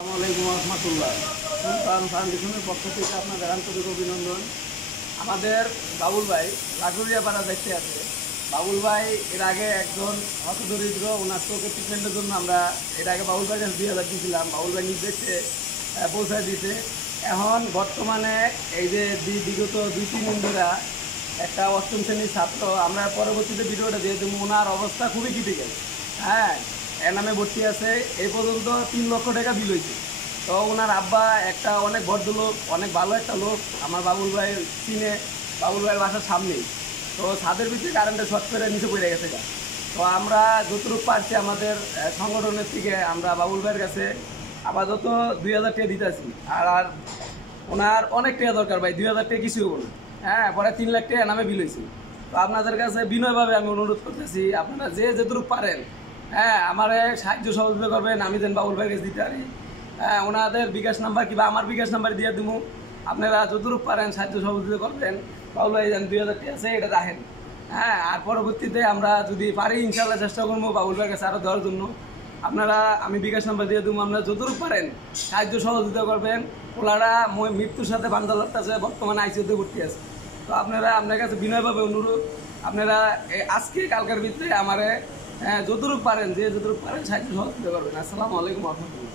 আসসালামু আলাইকুম রহমতুল্লাহ। সুলতান ফাউন্ডেশনের পক্ষ থেকে আপনাদের আন্তরিক অভিনন্দন। আমাদের বাবুল ভাই লাটুরিয়া পাড়া দেখতে আছে। বাবুল ভাই এর আগে একজন হতদরিদ্র, ওনার চোখের ট্রিটমেন্টের জন্য আমরা এর আগে বাবুল ভাইয়ের কাছে 2000 দিয়েছিলাম। বাবুল ভাই নির্দেশে পৌঁছায় দিতে। এখন বর্তমানে এই যে বিগত 2-3 দিন ধরে একটা অষ্টম শ্রেণীর ছাত্র, আমরা পরবর্তীতে ভিডিওটা দিয়ে দেবো, ওনার অবস্থা খুবই ক্রিটিক্যাল। হ্যাঁ, এর নামে ভর্তি আছে। এই পর্যন্ত 3 লক্ষ টাকা বিল হয়েছে। তো ওনার আব্বা একটা অনেক ভদ্রলোক, অনেক ভালো একটা লোক, আমার বাবুল ভাই চিনে। বাবুল ভাইয়ের বাসার সামনেই। তো ছাদের ভিতরে কারেন্টে শর্ট করে নিচে পড়ে গেছে। তো আমরা যতটুকু পারছি আমাদের সংগঠনের থেকে আমরা বাবুল ভাইয়ের কাছে আপাতত 2000 টাকা দিতেছি। আর ওনার অনেক টাকা দরকার ভাই, 2000 টাকা কিছু হবো না। হ্যাঁ, পরে 3 লাখ টাকা নামে বিল হয়েছে। তো আপনাদের কাছে বিনয়ভাবে আমি অনুরোধ করতেছি, আপনারা যে যেটুকু পারেন, হ্যাঁ, আমার সাহায্য সহযোগিতা করবেন, আমি যেন বাবুল ভাইয়ের কাছে দিতে পারি। হ্যাঁ, ওনাদের বিকাশ নাম্বার কিংবা আমার বিকাশ নাম্বার দিয়ে দেবো। আপনারা যতটুকু পারেন সাহায্য সহযোগিতা করবেন। বাবুল ভাই যেন 2000 টাকা আছে এটা রাখেন। হ্যাঁ, আর পরবর্তীতে আমরা যদি পারি ইনশাল্লাহ চেষ্টা করবো বাবুল ভাইয়ের কাছে আরও দেওয়ার জন্য। আপনারা আমি বিকাশ নাম্বার দিয়ে দেবো, আপনারা যতটুকু পারেন সাহায্য সহযোগিতা করবেন। ওনারা মৃত্যুর সাথে বান্ধা লাগতেছে, বর্তমানে আইসিইউতে ভর্তি আছে। তো আপনারা আপনার কাছে বিনয়ভাবে অনুরোধ, আপনারা আজকে কালকের ভিতরে আমার যতটুকু পারেন, যে যতটুকু পারেন সাহায্য সহযোগিতা করবেন। আসসালামু আলাইকুম রহমতুল্লাহ।